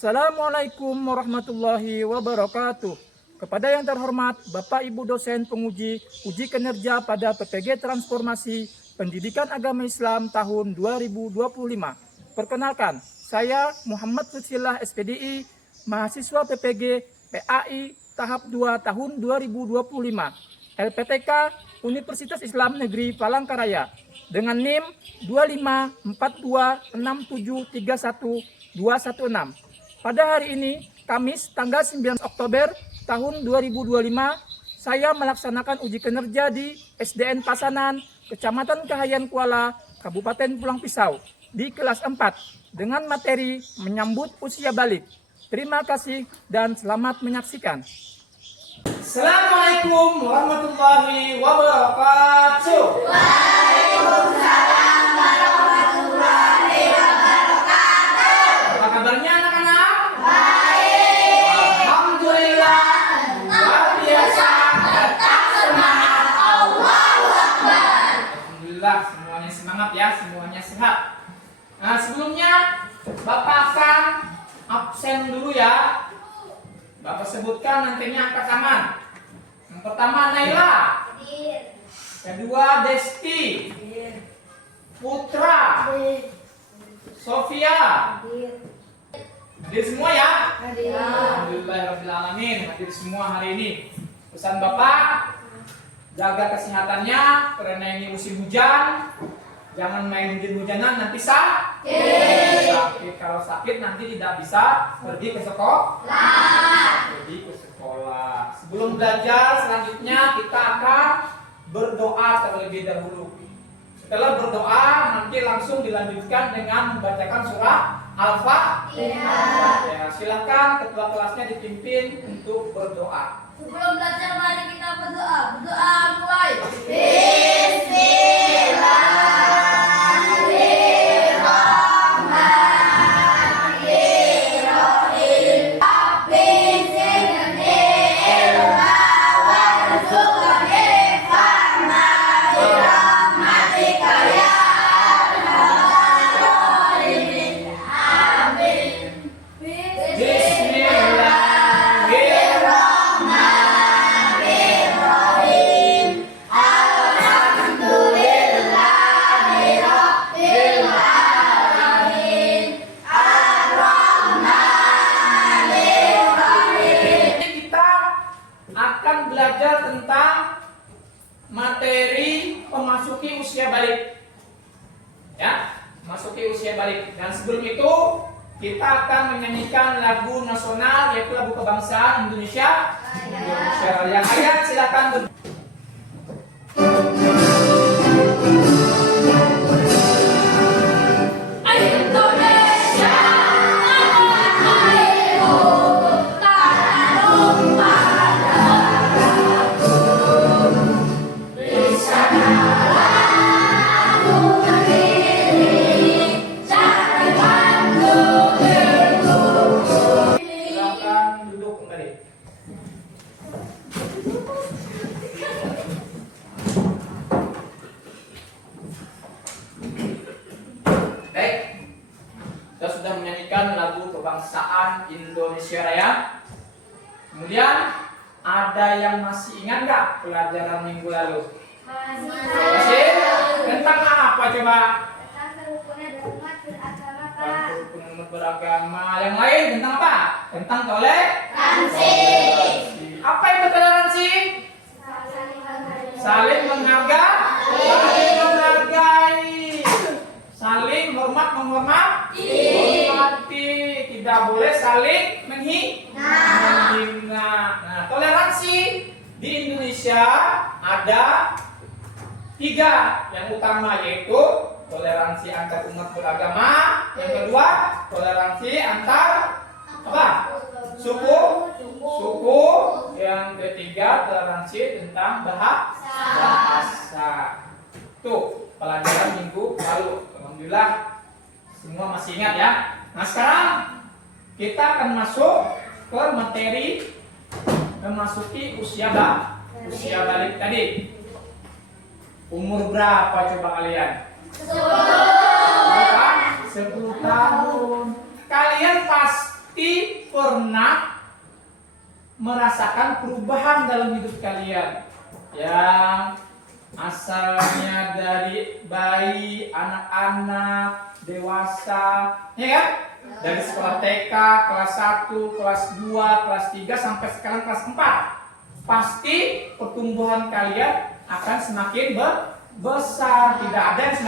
Assalamualaikum warahmatullahi wabarakatuh. Kepada yang terhormat Bapak Ibu dosen penguji uji kinerja pada PPG Transformasi Pendidikan Agama Islam tahun 2025. Perkenalkan, saya Muhammad Fusilah SPDI, mahasiswa PPG PAI tahap 2 tahun 2025, LPTK Universitas Islam Negeri Palangkaraya dengan NIM 25426731216. Pada hari ini, Kamis tanggal 9 Oktober tahun 2025, saya melaksanakan uji kinerja di SDN Pasanan, Kecamatan Kahayan Kuala, Kabupaten Pulang Pisau, di kelas 4 dengan materi menyambut usia balik. Terima kasih dan selamat menyaksikan. Assalamualaikum warahmatullahi wabarakatuh. Waalaikumsalam warahmatullahi wabarakatuh. Apa kabarnya anak-anak? Baik. Alhamdulillah, luar biasa, Tetap semangat. Allahu Akbar. Alhamdulillah, semuanya semangat ya, semuanya sehat. Nah, sebelumnya Bapak akan absen dulu ya. Bapak sebutkan nantinya angkat tangan. Yang pertama Naila, kedua Desti, Putra, Sofia. Hadir semua ya? Alhamdulillahirrahmanirrahim, hadir semua hari ini. Pesan Bapak, jaga kesehatannya karena ini musim hujan. Jangan main hujan-hujanan, nanti sakit. Kalau sakit nanti tidak bisa pergi ke sekolah. Sebelum belajar selanjutnya kita akan berdoa terlebih dahulu. Setelah berdoa nanti langsung dilanjutkan dengan membacakan surah Al-Fatihah. Ya, silakan ketua kelasnya dipimpin untuk berdoa. Sebelum belajar mari kita berdoa. Berdoa mulai. Bismillahirrahmanirrahim. Belajar tentang materi memasuki usia balik, ya, memasuki usia balik. Dan sebelum itu kita akan menyanyikan lagu nasional yaitu lagu kebangsaan Indonesia Raya. Ayat silakan. Lagu kebangsaan Indonesia Raya. Kemudian ada yang masih ingat nggak pelajaran minggu lalu? Masih? Tentang apa coba? Tentang kerukunan umat beragama. Tentang kerukunan umat beragama. Yang lain tentang apa? Tentang Toleransi. Apa itu toleransi? Saling menghargai. Saling menghormati. Tidak boleh saling menghina. Nah, toleransi di Indonesia ada 3 yang utama, yaitu toleransi antar umat beragama, yang kedua toleransi antar apa? Suku, yang ketiga toleransi tentang bahasa. Tuh pelajaran minggu lalu. Alhamdulillah semua masih ingat ya. Nah, sekarang kita akan masuk ke materi memasuki usia balik tadi. Umur berapa coba kalian? 10 10 tahun. Kalian pasti pasti pernah merasakan perubahan dalam hidup kalian yang asalnya dari bayi, anak-anak, dewasa, ya kan? Dari sekolah TK, kelas 1, kelas 2, kelas 3 sampai sekarang kelas 4. Pasti pertumbuhan kalian akan semakin besar, tidak ada yang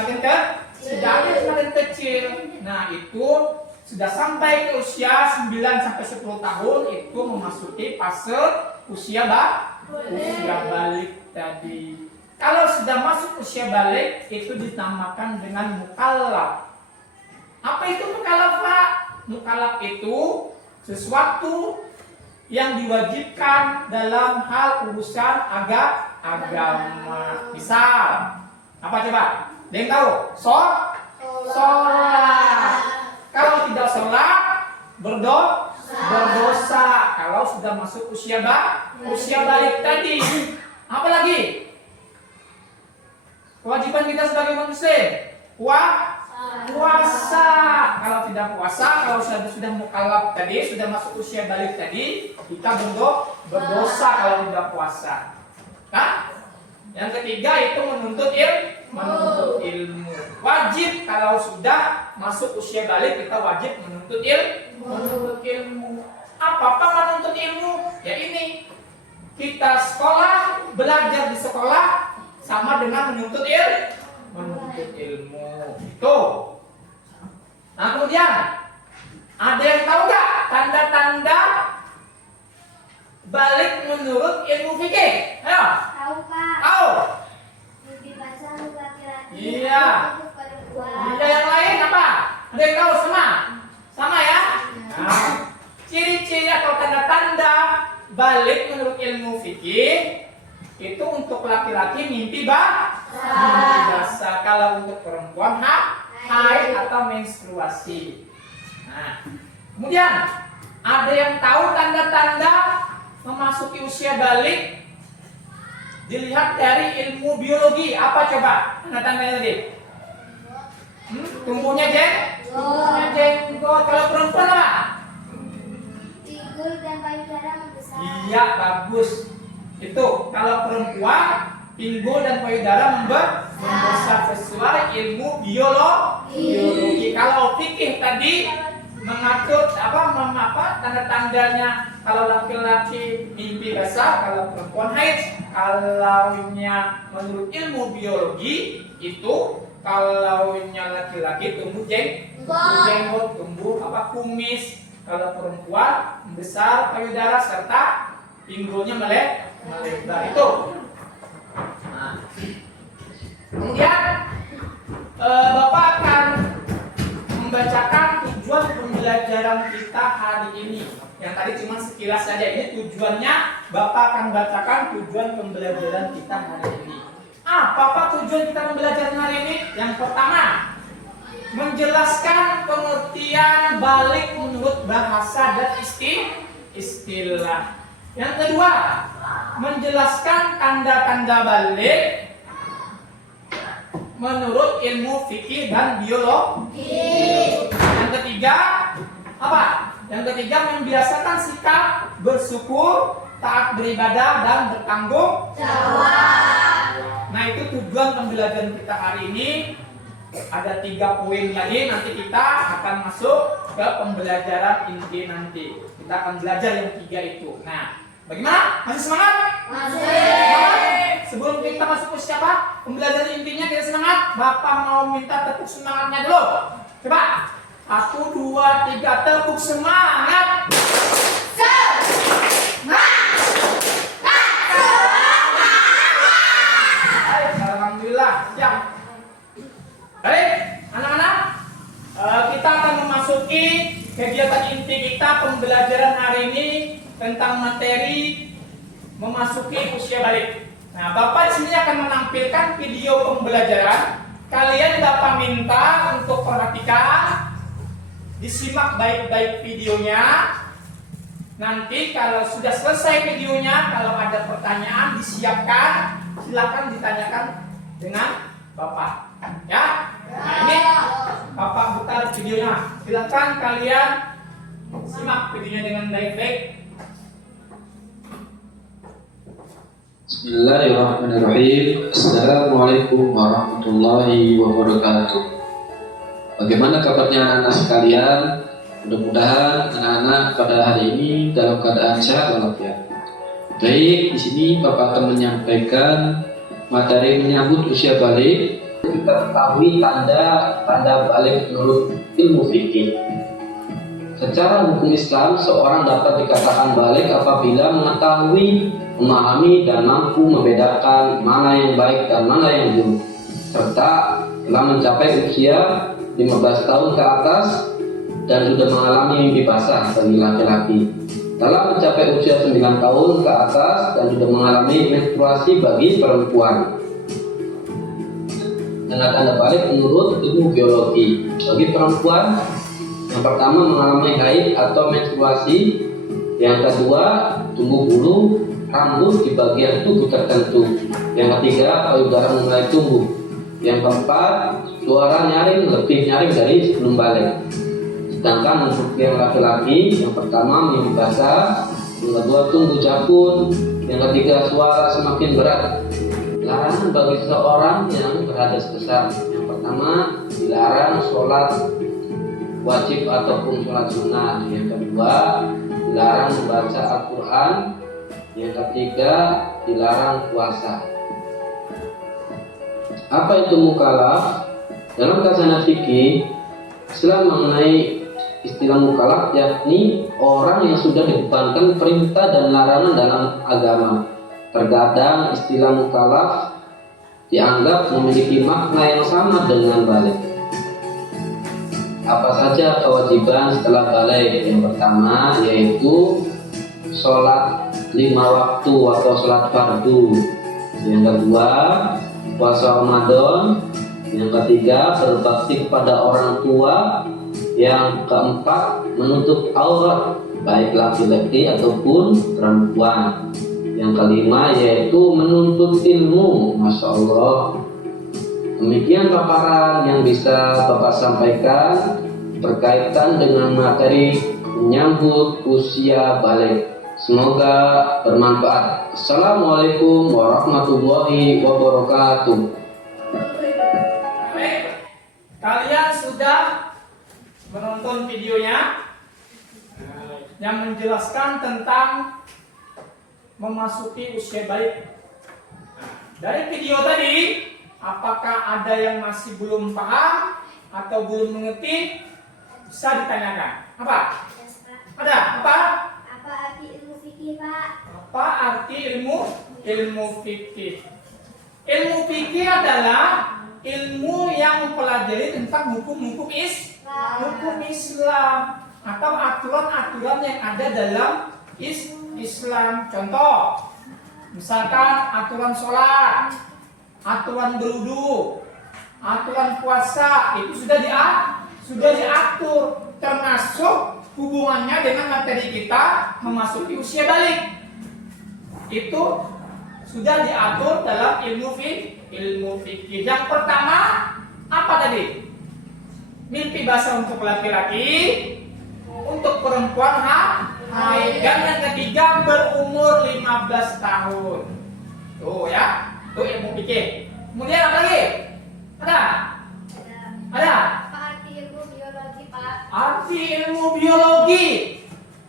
semakin kecil. Nah, itu sudah sampai ke usia 9 sampai 10 tahun itu memasuki fase usia balik tadi. Kalau sudah masuk usia balik itu dinamakan dengan mukallaf. Apa itu mukallaf, Pak? Mukallaf itu sesuatu yang diwajibkan dalam hal urusan agama. Misal, apa coba? Ada yang tahu? Sholat. Kalau tidak sholat, berdosa. Kalau sudah masuk usia balik tadi. Apa lagi? Kewajiban kita sebagai muslim, puasa. Kalau tidak puasa, kalau sudah mukallaf tadi, sudah masuk usia balik tadi, kita berdosa kalau tidak puasa. Nah, yang ketiga itu menuntut ilmu. Wajib kalau sudah masuk usia balik kita wajib menuntut ilmu. Apa menuntut ilmu? Ya ini, kita sekolah, belajar di sekolah sama dengan menuntut ilmu. Itu. Nah, kemudian ada yang tahu nggak tanda-tanda balik menurut ilmu fikih? Ayo. Tahu, Pak. Tahu. Mimpi basah laki-laki. Iya. Perempuan. Ada yang lain apa? Ada yang tahu sama? Sama ya? Nah, ciri-ciri atau tanda-tanda balik menurut ilmu fikih itu untuk laki-laki mimpi basah. Kalau untuk perempuan haid atau menstruasi. Nah, kemudian ada yang tahu tanda-tanda memasuki usia balik dilihat dari ilmu biologi. Apa coba tanda-tandanya tadi? Tumbuhnya jenggot. Kalau perempuan apa? Pinggul dan payudara membesar. Iya, bagus. Itu kalau perempuan pinggul dan payudara membesar sesuai ilmu biologi. Kalau fikih tadi mengatur tanda-tandanya. Kalau laki-laki mimpi basah, kalau perempuan haid. Kalaunya menurut ilmu biologi itu kalaunya laki-laki tumbuh jenggot, tumbuh kumis. Kalau perempuan membesar payudara serta pinggulnya melebar. Itu. Nah, kemudian Bapak akan membacakan tujuan pembelajaran kita hari ini. Yang tadi cuma sekilas saja. Ini tujuannya. Bapak akan bacakan tujuan pembelajaran kita hari ini. Apa tujuan kita pembelajaran hari ini? Yang pertama, menjelaskan pengertian balik menurut bahasa dan istilah. Yang kedua, menjelaskan tanda-tanda balik menurut ilmu fikih dan biologi. Yang ketiga, apa? Yang ketiga, membiasakan sikap bersyukur, taat beribadah dan bertanggung jawab. Nah, itu tujuan pembelajaran kita hari ini. Ada 3 poin lagi, nanti kita akan masuk ke pembelajaran inti nanti. Kita akan belajar yang 3 itu. Nah, bagaimana? Masih semangat? Masih. Sebelum kita masuk ke siapa? Pembelajaran intinya kita semangat. Bapak mau minta tepuk semangatnya dulu. Coba. 1, 2, 3, tepuk semangat. Alhamdulillah, siap. Baik, anak-anak, kita akan memasuki kegiatan inti kita pembelajaran hari ini tentang materi memasuki usia balik. Nah, Bapak di sini akan menampilkan video pembelajaran. Kalian Bapak minta untuk perhatikan, disimak baik-baik videonya. Nanti kalau sudah selesai videonya, kalau ada pertanyaan disiapkan, silakan ditanyakan dengan Bapak. Ya, nah ini Bapak putar videonya. Silakan kalian Simak videonya dengan baik-baik. Bismillahirrahmanirrahim. Assalamualaikum warahmatullahi wabarakatuh. Bagaimana kabarnya anak-anak sekalian? Mudah-mudahan anak-anak pada hari ini dalam keadaan sehat walafiat. Baik, di sini Bapak akan menyampaikan materi menyambut usia balik. Kita ketahui tanda balik menurut ilmu fikih. Secara hukum Islam, seorang dapat dikatakan balik apabila mengetahui, memahami, dan mampu membedakan mana yang baik dan mana yang buruk, serta telah mencapai usia 15 tahun ke atas dan sudah mengalami mimpi basah bagi laki-laki, telah mencapai usia 9 tahun ke atas dan sudah mengalami menstruasi bagi perempuan. Tanda-tanda balik menurut ilmu biologi. Bagi perempuan, yang pertama mengalami haid atau menstruasi, yang kedua tumbuh bulu rambut di bagian tubuh tertentu, yang ketiga payudara mulai tumbuh, yang keempat suara nyaring lebih nyaring dari sebelum balik. Sedangkan untuk yang laki-laki, yang pertama mimpi basah, yang kedua tumbuh jakun, yang ketiga suara semakin berat. Larangan bagi seseorang yang berhadas besar. Yang pertama dilarang sholat wajib ataupun sholat sunnah. Yang kedua dilarang membaca Al-Quran. Yang ketiga dilarang puasa. Apa itu mukallaf? Dalam kajian fikih Islam mengenai istilah mukallaf yakni orang yang sudah dibebankan perintah dan larangan dalam agama. Terkadang istilah mukallaf dianggap memiliki makna yang sama dengan balik. Apa saja kewajiban setelah balik? Yang pertama yaitu sholat 5 waktu atau sholat fardu. Yang kedua puasa Ramadan. Yang ketiga berbakti kepada orang tua. Yang keempat menutup aurat baik laki-laki ataupun perempuan. Yang kelima yaitu menuntut ilmu. Masya Allah. Demikian paparan yang bisa Bapak sampaikan berkaitan dengan materi menyambut usia balik. Semoga bermanfaat. Assalamualaikum warahmatullahi wabarakatuh. Baik, kalian sudah menonton videonya yang menjelaskan tentang memasuki usia balik. Dari video tadi, apakah ada yang masih belum paham atau belum mengerti? Bisa ditanyakan. Apa? Ada? Apa? Apa arti ilmu fikih, Pak? Apa arti ilmu fikih? Ilmu fikih adalah ilmu yang mempelajari tentang hukum-hukum Islam atau aturan-aturan yang ada dalam Islam. Contoh, misalkan aturan sholat, aturan berwudu, aturan puasa, itu sudah diatur, termasuk hubungannya dengan materi kita memasuki usia balik. Itu sudah diatur dalam ilmu fikih. Yang pertama apa tadi? Mimpi basah untuk laki-laki, untuk perempuan haid. Dan yang ketiga berumur 15 tahun. Tuh ya, tuh ilmu fikih. Kemudian apa lagi? Ada? Apa arti ilmu biologi, Pak? Arti ilmu biologi.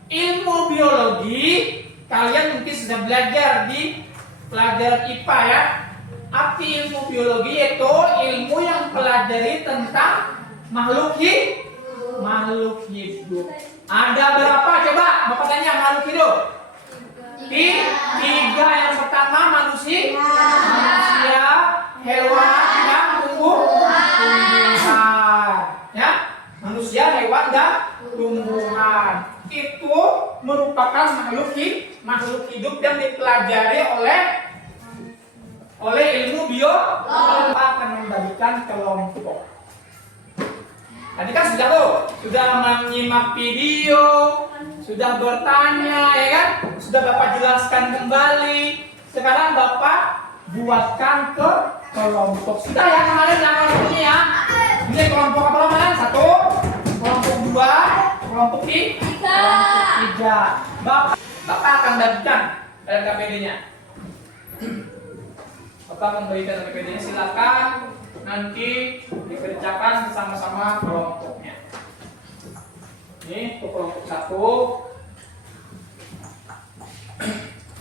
Ilmu biologi kalian mungkin sudah belajar di pelajaran IPA ya. Arti ilmu biologi yaitu ilmu yang mempelajari tentang makhluk hidup. Ada berapa coba? Bapak tanya makhluk hidup. Tiga. Yang pertama manusia, hewan, dan tumbuhan. Ya, manusia, hewan, dan tumbuhan. Itu merupakan makhluk hidup yang dipelajari oleh ilmu biologi. Akan membagikan kelompok. Tadi kan sudah menyimak video, sudah bertanya, ya kan? Sudah Bapak jelaskan kembali. Sekarang Bapak buatkan ke kelompok. Sudah ya kemarin kelompok ini ya. Ini kelompok apa kemarin? 1, kelompok 2, Kelompok tiga. Bapak akan bagikan LKPD-nya. Bapak akan bagikan LKPD-nya. Silakan nanti dikerjakan bersama-sama kelompoknya. Ini untuk kelompok 1.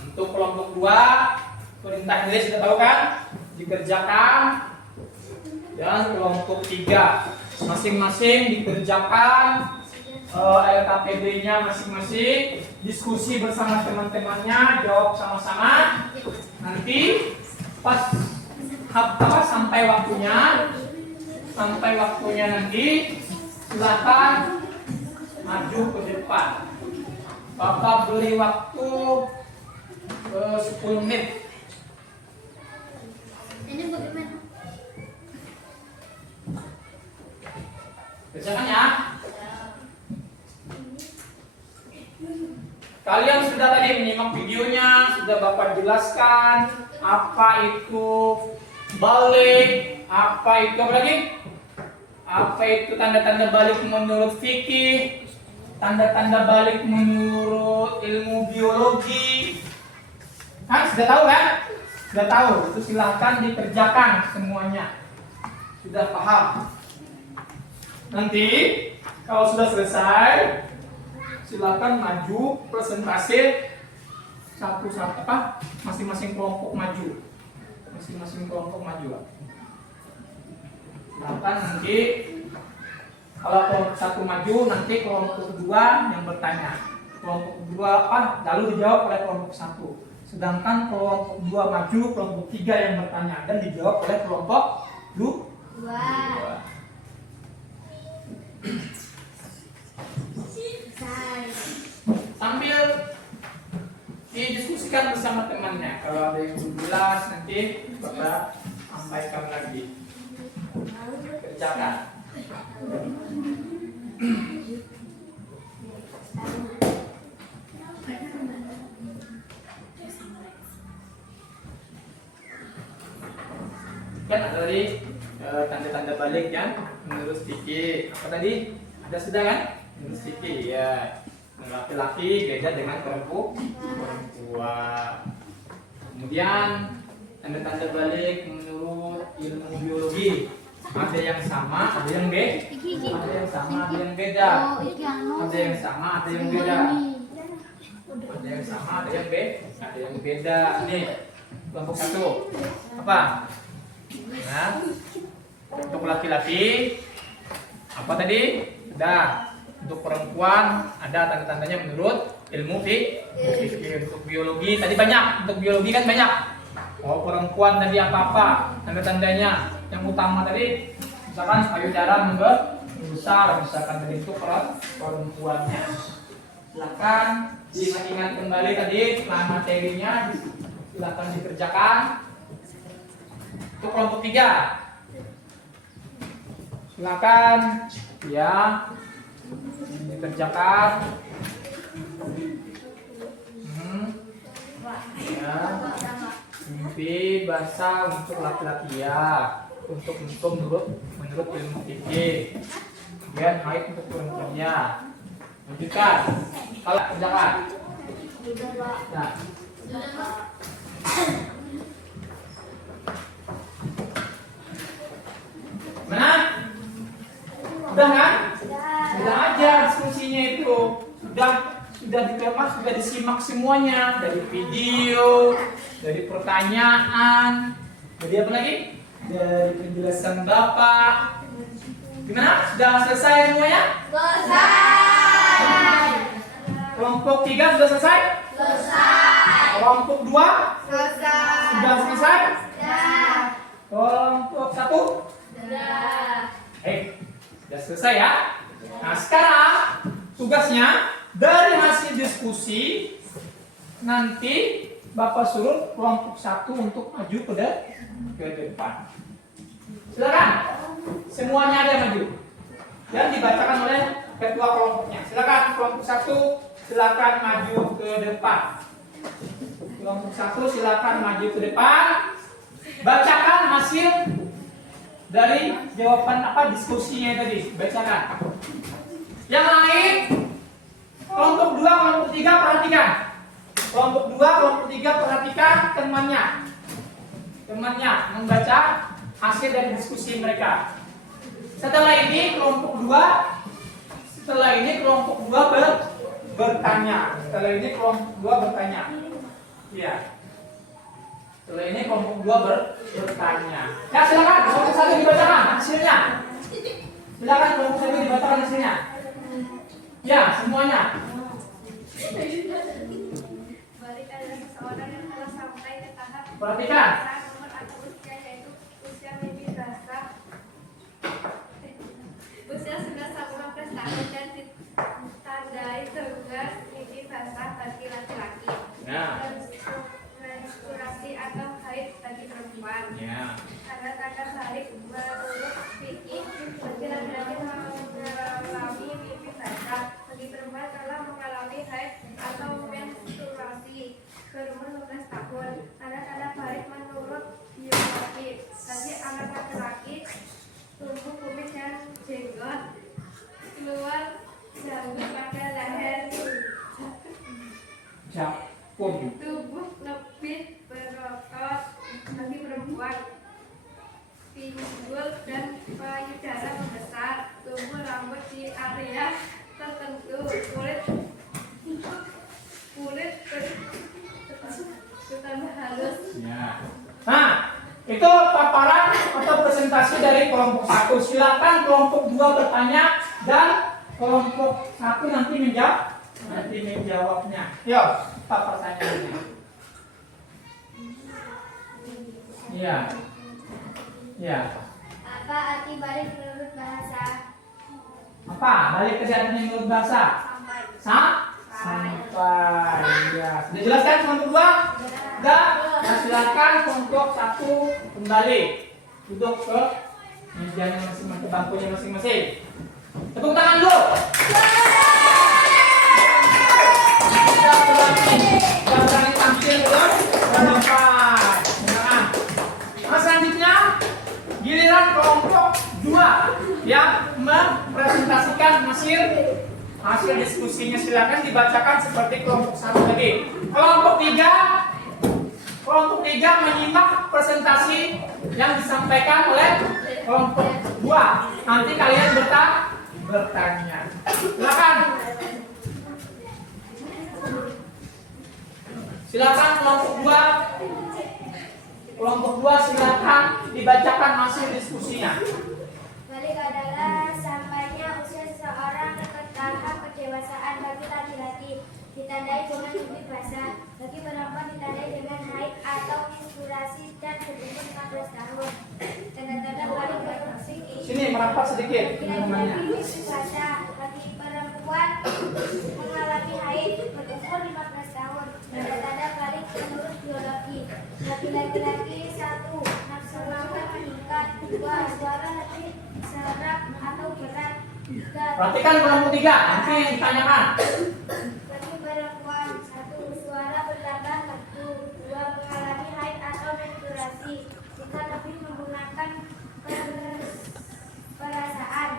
Untuk kelompok 2, perintahnya sudah tahu kan? Dikerjakan. Dan kelompok 3 masing-masing dikerjakan LKPD-nya masing-masing, diskusi bersama teman-temannya, jawab sama-sama. Nanti pas sampai waktunya nanti silakan maju ke depan. Bapak beri waktu 10 menit. Ini bagaimana? Kerjakan ya. Kalian sudah tadi menyimak videonya, sudah Bapak jelaskan apa itu balik, apa itu apa lagi? Apa itu tanda-tanda balik menurut fikih, tanda-tanda balik menurut ilmu biologi. Kan sudah tahu kan? Sudah tahu, itu silahkan dikerjakan semuanya. Sudah paham? Nanti kalau sudah selesai, silakan maju presentasi satu-satu masing-masing kelompok maju. Masing-masing kelompok maju. Silakan nanti kalau kelompok 1 maju, nanti kelompok 2 yang bertanya. Kelompok 2 lalu dijawab oleh kelompok 1. Sedangkan kelompok 2 maju, kelompok 3 yang bertanya dan dijawab oleh kelompok 2. Sambil didiskusikan bersama temannya. Kalau ada yang belum jelas nanti Bapak sampaikan lagi. Kerjakan. Kan ada tadi tanda-tanda balik kan menurut fikih. Apa tadi? Ada sudah kan? Menurut fikih ya. Laki-laki beda dengan perempuan. Kemudian tanda-tanda balik menurut ilmu biologi. Ada yang sama, ada yang beda. Ada yang sama, ada yang beda. Ada yang sama, ada yang beda. Ada yang sama, ada yang beda. Ada yang beda. Nih, kelompok 1. Apa? Nah, untuk laki-laki apa tadi? Sudah. Untuk perempuan ada tanda-tandanya menurut ilmu fikih. Untuk biologi tadi banyak. Untuk biologi kan banyak. Oh, perempuan tadi apa-apa tanda-tandanya. Yang utama tadi misalkan payudara membesar, misalkan tadi itu perempuannya. Silakan diingat kembali tadi materinya, silakan dikerjakan. Untuk kelompok 3 silakan ya dikerjakan. Ya, mimpi bahasa untuk laki-laki ya, untuk menurut ilmu fikih. Kemudian haid untuk perempuannya. Lanjutkan. Kalau kerjakan. Nah. Mana? Udah kan? Sudah aja diskusinya itu. Sudah dikemas, sudah disimak semuanya dari video, dari pertanyaan, dari apa lagi? Dari penjelasan Bapak. Gimana? Sudah selesai semuanya? Selesai. Kelompok 3 sudah selesai? Selesai. Kelompok 2? Selesai. Sudah selesai? Sudah. Kelompok 1? Sudah. Sudah selesai ya? Nah sekarang tugasnya dari hasil diskusi nanti Bapak suruh kelompok 1 untuk maju ke depan. Silakan. Semuanya ada maju. Dan dibacakan oleh ketua kelompoknya. Silakan kelompok 1 silakan maju ke depan. Kelompok 1 silakan maju ke depan. Bacakan hasil dari jawaban diskusinya tadi. Bacakan. Yang lain Kelompok 2, kelompok 3 perhatikan. Kelompok 2, kelompok 3 perhatikan temannya. Temannya membaca hasil dari diskusi mereka. Setelah ini kelompok 2 bertanya. Setelah ini kelompok 2 bertanya. Iya. Setelah ini kelompok 2 bertanya. Ya, silakan kelompok 1 dibacakan hasilnya. Silakan kelompok 1 dibacakan hasilnya. Ya, semuanya. Balik adalah seseorang yang telah sampai ke tahap Perhatikan. nomor atau usia, yaitu usia mimpi basah. Usia sudah 15 tahun dan ditandai dengan mimpi basah bagi laki-laki. Ya. Menstruasi atau haid bagi perempuan. Ya. Tanda-tanda haid menurut fikih bagi laki-laki mengalami mimpi basah, bagi perempuan telah mengalami haid atau menstruasi berumur 15 tahun. Tanda-tanda haid menurut biologi bagi anak laki-laki tumbuh kumis dan jenggot, keluar janggut pada leher, Japun. tubuh lebih berotot bagi perempuan, pinggul dan payudara membesar, tumbuh rambut di area tertentu, kulit bertambah halus. Ya. Nah, itu paparan atau presentasi dari kelompok 1. Silakan kelompok 2 bertanya dan kelompok 1 nanti menjawabnya. Yuk, apa pertanyaannya? Iya. Iya. Apa arti balik menurut bahasa? Apa? Balik ke artinya menurut bahasa. Sampai. Sampai. Ya. Sudah jelaskan kelompok 2? Sudah. Nah, silakan kelompok 1 kembali duduk ke mejanya masing-masing, ke bangkunya masing-masing. Tepuk tangan dulu. Sudah berani tampil belum? Sampai. Nah, selanjutnya giliran kelompok 2 yang mempresentasikan hasil diskusinya. Silakan dibacakan seperti kelompok 1 tadi. Kelompok 3 menyimak presentasi yang disampaikan oleh kelompok 2. Nanti kalian bertanya. Silakan. Silakan kelompok 2. Kelompok 2 silakan dibacakan hasil diskusinya. Balik adalah sampainya usia seseorang ke tahap kedewasaan bagi laki-laki, ditandai dengan mimpi basah, bagi perempuan ditandai dengan haid atau menstruasi dan berumur 15 tahun. Tanda-tanda balik berfungsi Sini merapat sedikit laki-laki mimpi basah, bagi perempuan mengalami haid berumur 15 tahun. Tanda-tanda balik menurut biologi bagi laki-laki 1. Nafsu makan meningkat, 2. Suara lebih serak atau berat, 3. Perhatikan kelompok 3. Nanti yang ditanyakan. Bagi perempuan 1. Suara bertambah merdu, 2. Mengalami haid atau menstruasi, 3. Lebih menggunakan perasaan.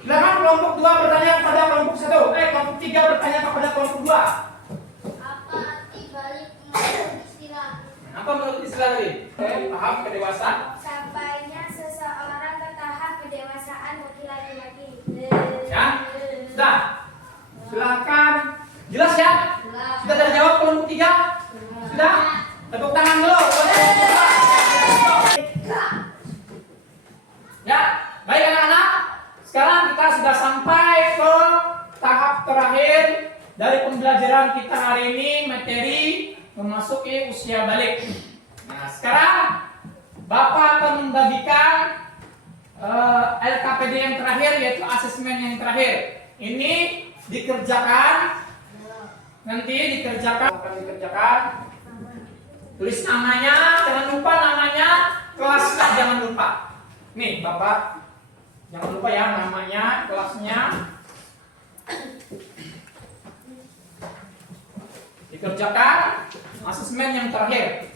Silakan kelompok 2 bertanya kepada kelompok 1. Kelompok 3 bertanya kepada kelompok 2. Apa arti balik menurut istilah? Apa menurut istilah tadi? Tahap kedewasaan. Sampainya seseorang ke tahap kedewasaan bagi laki-laki. Ya, sudah. Silakan. Jelas ya? Sudah terjawab kelompok 3? Sudah? Tepuk tangan dulu. Ya, baik anak-anak. Sekarang kita sudah sampai ke tahap terakhir dari pembelajaran kita hari ini, materi memasuki usia balik. Nah, sekarang Bapak akan membagikan LKPD yang terakhir, yaitu asesmen yang terakhir. Ini dikerjakan, nanti akan dikerjakan. Tulis namanya, jangan lupa namanya, kelasnya jangan lupa. Nih Bapak, jangan lupa ya namanya, kelasnya. Dikerjakan asesmen yang terakhir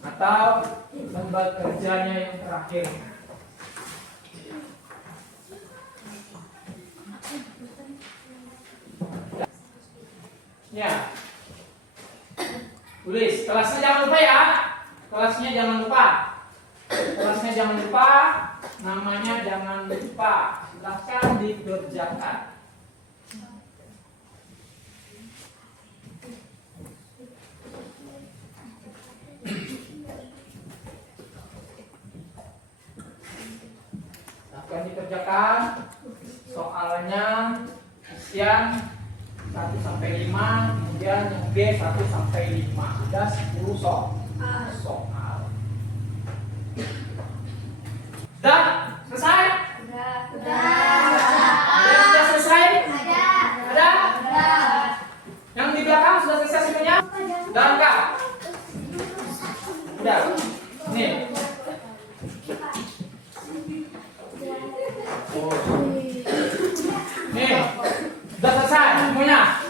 atau lembar kerjanya yang terakhir. Ya. Tulis. Kelasnya jangan lupa ya. Kelasnya jangan lupa. Kelasnya jangan lupa. Namanya jangan lupa. Silahkan dikerjakan. Silahkan dikerjakan. Soalnya isian 1 sampai 5, kemudian yang B 1 sampai 5. Ada 10 soal. Sudah selesai? Sudah selesai? Ada? Yang di belakang sudah selesai semuanya? Sudah enggak? Sudah. Nih. Oh. Nih. Sudah selesai semuanya?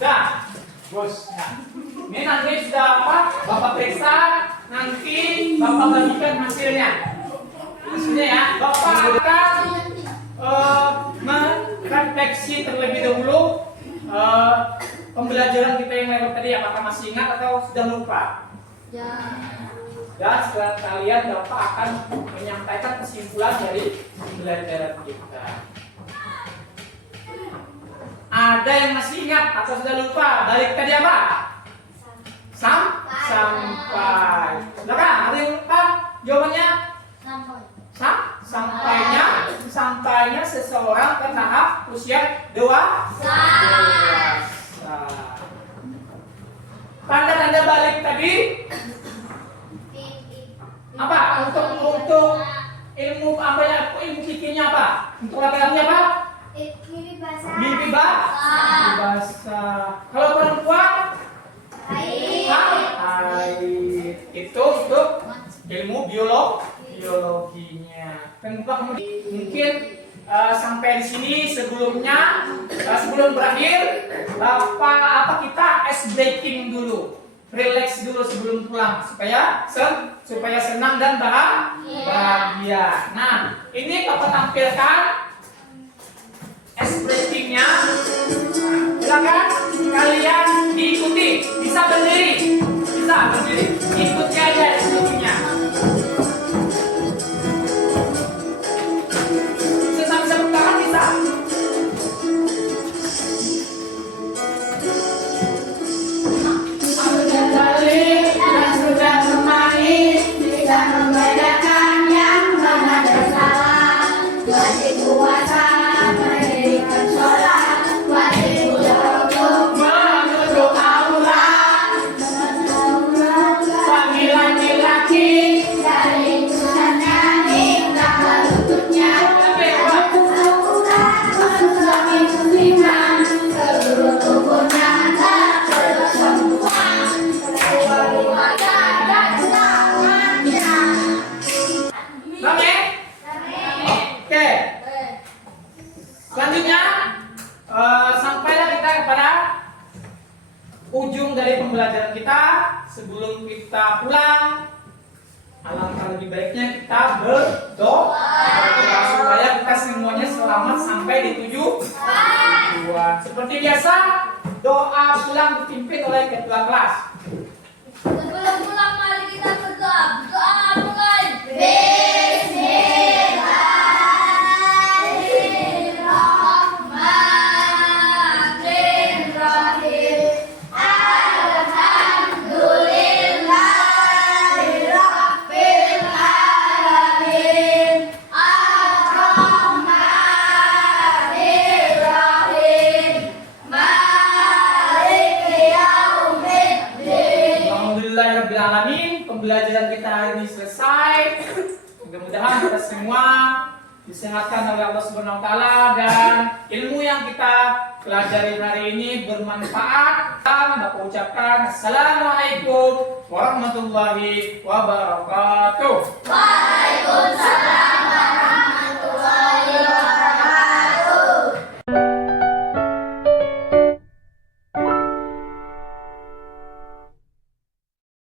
Sudah. Bos. Nah. Ini nanti sudah apa? Bapak periksa, nanti Bapak bagikan hasilnya. Hasilnya ya, Bapak akan merefleksi terlebih dahulu pembelajaran kita yang lewat tadi. Apakah masih ingat atau sudah lupa? Dan setelah kalian Bapak akan menyampaikan kesimpulan dari pembelajaran kita. Ada yang masih ingat atau sudah lupa? Dari tadi apa? Sampai. Silakan, ada yang lupa? Jawabannya? Sampainya seseorang ke tahap usia dewasa. Tanda-tanda balik tadi apa? Untuk ilmu apa ya? Ilmu fikihnya apa? Untuk laki-laki apa? Mimpi bahasa. Kalau perempuan? Haid. Itu ilmu biologinya. Mungkin sampai di sini sebelum berakhir, kita ice breaking dulu, relax dulu sebelum pulang supaya senang dan bahagia. Nah, ini Bapak tampilkan ice breakingnya. Silakan kalian diikuti. Bisa berdiri, ikuti aja ice breakingnya. Selanjutnya, sampailah kita kepada ujung dari pembelajaran kita. Sebelum kita pulang, alangkah lebih baiknya kita berdoa supaya kita semuanya selamat sampai di tujuan. Seperti biasa, doa pulang dipimpin oleh ketua kelas. Sebelum pulang mari kita berdoa. Doa mulai. Pembelajaran kita hari ini selesai. Mudah-mudahan kita semua disehatkan oleh Allah Subhanahu wa taala dan ilmu yang kita pelajari hari ini bermanfaat. Dan Bapak ucapkan Assalamualaikum warahmatullahi wabarakatuh. Waalaikumsalam.